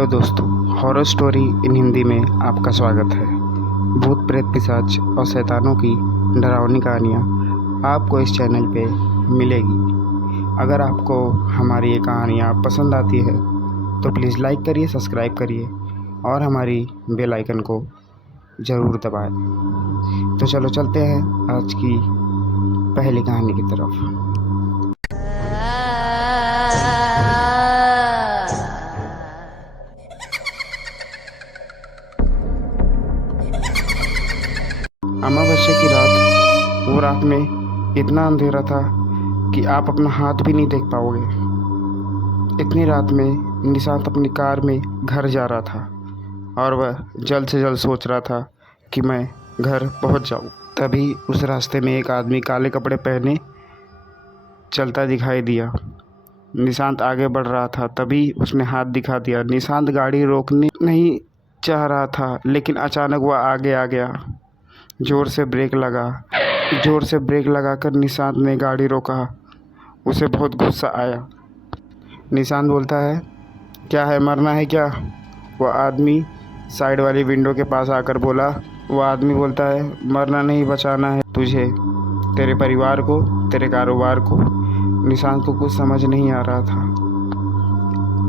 Hello दोस्तों, horror story in Hindi में आपका स्वागत है। भूत प्रेत पिशाच और शैतानों की डरावनी कहानियाँ आपको इस चैनल पे मिलेगी। अगर आपको हमारी ये कहानियाँ पसंद आती है तो प्लीज़ लाइक करिए, सब्सक्राइब करिए और हमारी बेल आइकन को ज़रूर दबाएं। तो चलो चलते हैं आज की पहली कहानी की तरफ। अमावस्या की रात, वो रात में इतना अंधेरा था कि आप अपना हाथ भी नहीं देख पाओगे। इतनी रात में निशांत अपनी कार में घर जा रहा था और वह जल्द से जल्द सोच रहा था कि मैं घर पहुंच जाऊं। तभी उस रास्ते में एक आदमी काले कपड़े पहने चलता दिखाई दिया। निशांत आगे बढ़ रहा था, तभी उसने हाथ दिखा दिया। निशांत गाड़ी रोकने नहीं चाह रहा था, लेकिन अचानक वह आगे आ गया। जोर से ब्रेक लगाकर निशांत ने गाड़ी रोका। उसे बहुत गुस्सा आया। निशांत बोलता है, क्या है, मरना है क्या? वह आदमी साइड वाली विंडो के पास आकर बोला। वह आदमी बोलता है, मरना नहीं, बचाना है तुझे, तेरे परिवार को, तेरे कारोबार को। निशांत को कुछ समझ नहीं आ रहा था।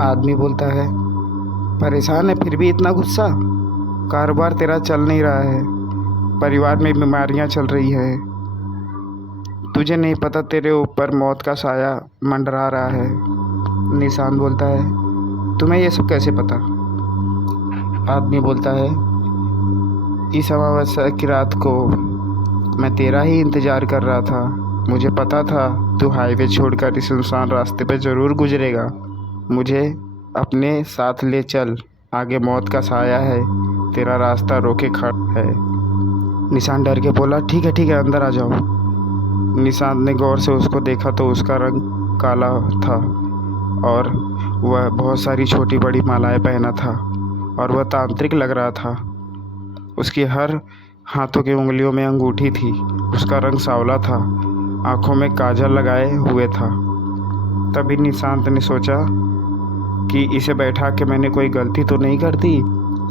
आदमी बोलता है, परेशान है फिर भी इतना गुस्सा? कारोबार तेरा चल नहीं रहा है, परिवार में बीमारियां चल रही है, तुझे नहीं पता तेरे ऊपर मौत का साया मंडरा रहा है। निशांत बोलता है, तुम्हें ये सब कैसे पता? आदमी बोलता है, इस अमावस्या की रात को मैं तेरा ही इंतज़ार कर रहा था। मुझे पता था तू हाईवे छोड़कर इस सुनसान रास्ते पे ज़रूर गुजरेगा। मुझे अपने साथ ले चल, आगे मौत का साया है, तेरा रास्ता रोके खड़ा है। निशांत डर के बोला, ठीक है अंदर आ जाओ। निशांत ने गौर से उसको देखा तो उसका रंग काला था और वह बहुत सारी छोटी बड़ी मालाएं पहना था और वह तांत्रिक लग रहा था। उसकी हर हाथों की उंगलियों में अंगूठी थी। उसका रंग सांवला था, आंखों में काजल लगाए हुए था। तभी निशांत ने सोचा कि इसे बैठा के मैंने कोई गलती तो नहीं कर दी,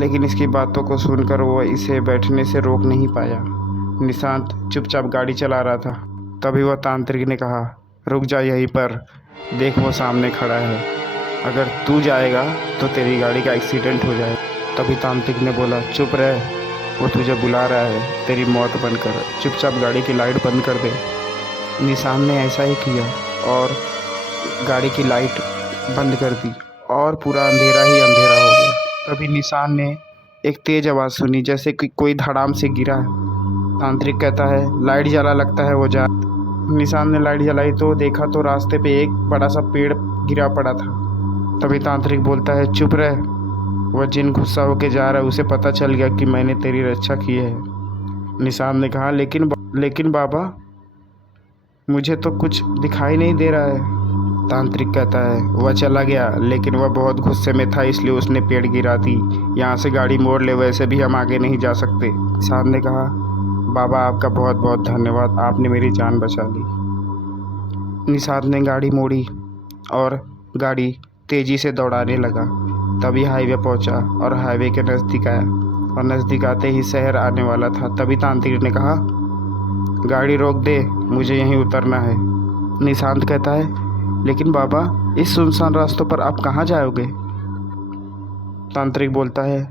लेकिन इसकी बातों को सुनकर वो इसे बैठने से रोक नहीं पाया। निशांत चुपचाप गाड़ी चला रहा था। तभी वह तांत्रिक ने कहा, रुक जा यहीं पर, देख वो सामने खड़ा है, अगर तू जाएगा तो तेरी गाड़ी का एक्सीडेंट हो जाए। तभी तांत्रिक ने बोला, चुप रह, वो तुझे बुला रहा है, तेरी मौत बंद कर, चुपचाप गाड़ी की लाइट बंद कर दे। निशांत ने ऐसा ही किया और गाड़ी की लाइट बंद कर दी और पूरा अंधेरा ही अंधेरा हो गया। तभी निशांत ने एक तेज आवाज़ सुनी, जैसे कि कोई धड़ाम से गिरा है। तांत्रिक कहता है, लाइट जला, लगता है वो जा। निशांत ने लाइट जलाई तो देखा तो रास्ते पे एक बड़ा सा पेड़ गिरा पड़ा था। तभी तांत्रिक बोलता है, चुप रह, वह जिन गुस्सा होके जा रहा है, उसे पता चल गया कि मैंने तेरी रक्षा की है। निशांत ने कहा, लेकिन बाबा, मुझे तो कुछ दिखाई नहीं दे रहा है। तांत्रिक कहता है, वह चला गया, लेकिन वह बहुत गुस्से में था, इसलिए उसने पेड़ गिरा दी। यहाँ से गाड़ी मोड़ ले, वैसे भी हम आगे नहीं जा सकते। निशांत ने कहा, बाबा आपका बहुत बहुत धन्यवाद, आपने मेरी जान बचा ली। निशांत ने गाड़ी मोड़ी और गाड़ी तेज़ी से दौड़ाने लगा। तभी हाईवे पहुंचा और हाईवे के नज़दीक आया और नज़दीक आते ही शहर आने वाला था। तभी तांत्रिक ने कहा, गाड़ी रोक दे, मुझे यहीं उतरना है। निशांत कहता है, लेकिन बाबा, इस सुनसान रास्तों पर आप कहाँ जाओगे? तांत्रिक बोलता है,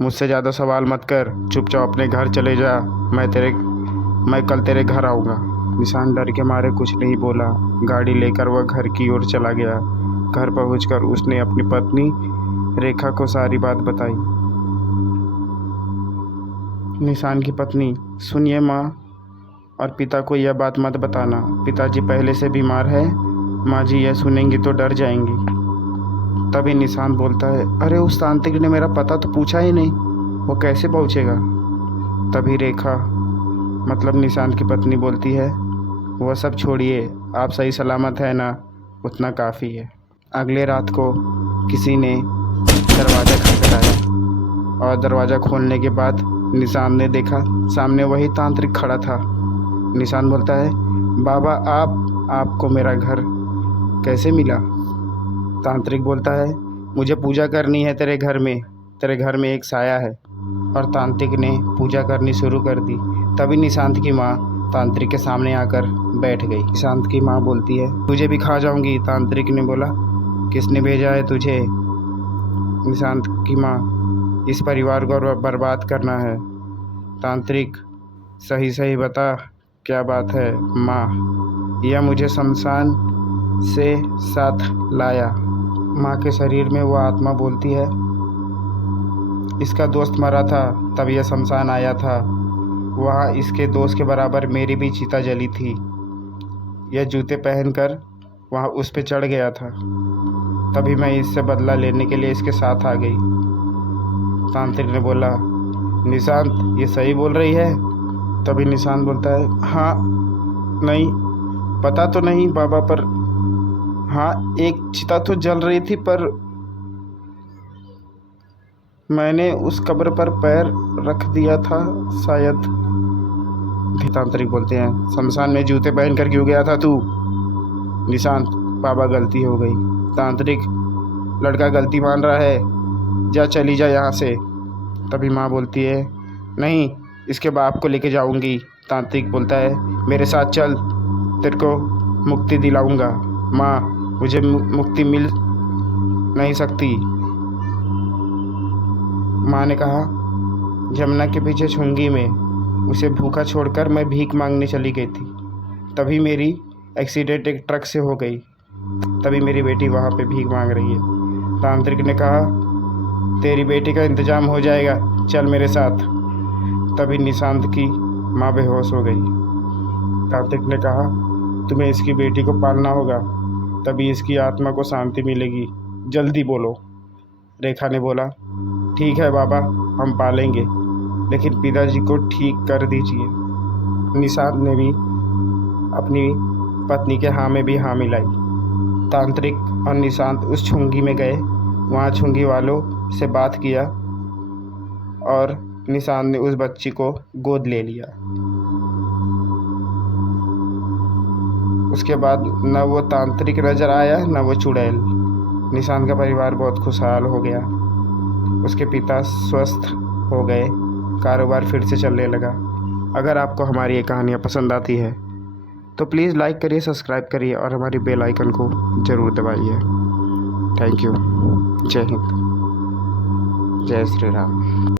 मुझसे ज़्यादा सवाल मत कर, चुपचाप अपने घर चले जा, मैं कल तेरे घर आऊँगा। निशांत डर के मारे कुछ नहीं बोला। गाड़ी लेकर वह घर की ओर चला गया। घर पहुंचकर उसने अपनी पत्नी रेखा को सारी बात बताई। निशांत की पत्नी, सुनिए माँ और पिता को यह बात मत बताना, पिताजी पहले से बीमार है, माँ जी यह सुनेंगी तो डर जाएंगी। तभी निशांत बोलता है, अरे उस तांत्रिक ने मेरा पता तो पूछा ही नहीं, वो कैसे पहुँचेगा? तभी रेखा, मतलब निशांत की पत्नी, बोलती है, वह सब छोड़िए, आप सही सलामत है ना, उतना काफ़ी है। अगले रात को किसी ने दरवाज़ा खटखटाया और दरवाज़ा खोलने के बाद निशांत ने देखा सामने वही तांत्रिक खड़ा था। निशांत बोलता है, बाबा आपको मेरा घर कैसे मिला? तांत्रिक बोलता है, मुझे पूजा करनी है तेरे घर में एक साया है। और तांत्रिक ने पूजा करनी शुरू कर दी। तभी निशांत की माँ तांत्रिक के सामने आकर बैठ गई। निशांत की माँ बोलती है, तुझे भी खा जाऊंगी। तांत्रिक ने बोला, किसने भेजा है तुझे? निशांत की माँ, इस परिवार को बर्बाद करना है। तांत्रिक, सही सही बता, क्या बात है? माँ, यह मुझे शमशान से साथ लाया। माँ के शरीर में वो आत्मा बोलती है, इसका दोस्त मरा था तब यह शमशान आया था। वहाँ इसके दोस्त के बराबर मेरी भी चिता जली थी। यह जूते पहनकर वहाँ उस पे चढ़ गया था। तभी मैं इससे बदला लेने के लिए इसके साथ आ गई। तांत्रिक ने बोला, निशांत ये सही बोल रही है? तभी निशांत बोलता है, हाँ, नहीं पता तो नहीं बाबा, पर हाँ एक चिता तो जल रही थी, पर मैंने उस कब्र पर पैर रख दिया था शायद। तांत्रिक बोलते हैं, शमशान में जूते पहनकर क्यों गया था तू? निशांत, बाबा गलती हो गई। तांत्रिक, लड़का गलती मान रहा है, जा चली जा यहाँ से। तभी माँ बोलती है, नहीं, इसके बाप को लेके जाऊंगी। तांत्रिक बोलता है, मेरे साथ चल, तेरे को मुक्ति दिलाऊंगा। माँ, मुझे मुक्ति मिल नहीं सकती। माँ ने कहा, जमुना के पीछे छुंगी में उसे भूखा छोड़कर मैं भीख मांगने चली गई थी। तभी मेरी एक्सीडेंट एक ट्रक से हो गई। तभी मेरी बेटी वहाँ पे भीख मांग रही है। तांत्रिक ने कहा, तेरी बेटी का इंतजाम हो जाएगा, चल मेरे साथ। तभी निशांत की माँ बेहोश हो गई। तांत्रिक ने कहा, तुम्हें इसकी बेटी को पालना होगा, तभी इसकी आत्मा को शांति मिलेगी, जल्दी बोलो। रेखा ने बोला, ठीक है बाबा, हम पालेंगे, लेकिन पिताजी को ठीक कर दीजिए। निशांत ने भी अपनी पत्नी के हाँ में भी हाँ मिलाई। तांत्रिक और निशांत उस छुंगी में गए। वहाँ छुंगी वालों से बात किया और निशांत ने उस बच्ची को गोद ले लिया। उसके बाद न वो तांत्रिक नजर आया, न वो चुड़ैल। निशांत का परिवार बहुत खुशहाल हो गया। उसके पिता स्वस्थ हो गए, कारोबार फिर से चलने लगा। अगर आपको हमारी ये कहानियाँ पसंद आती है तो प्लीज़ लाइक करिए, सब्सक्राइब करिए और हमारी बेल आइकन को ज़रूर दबाइए। Thank you. जय हिंद, जय श्री राम।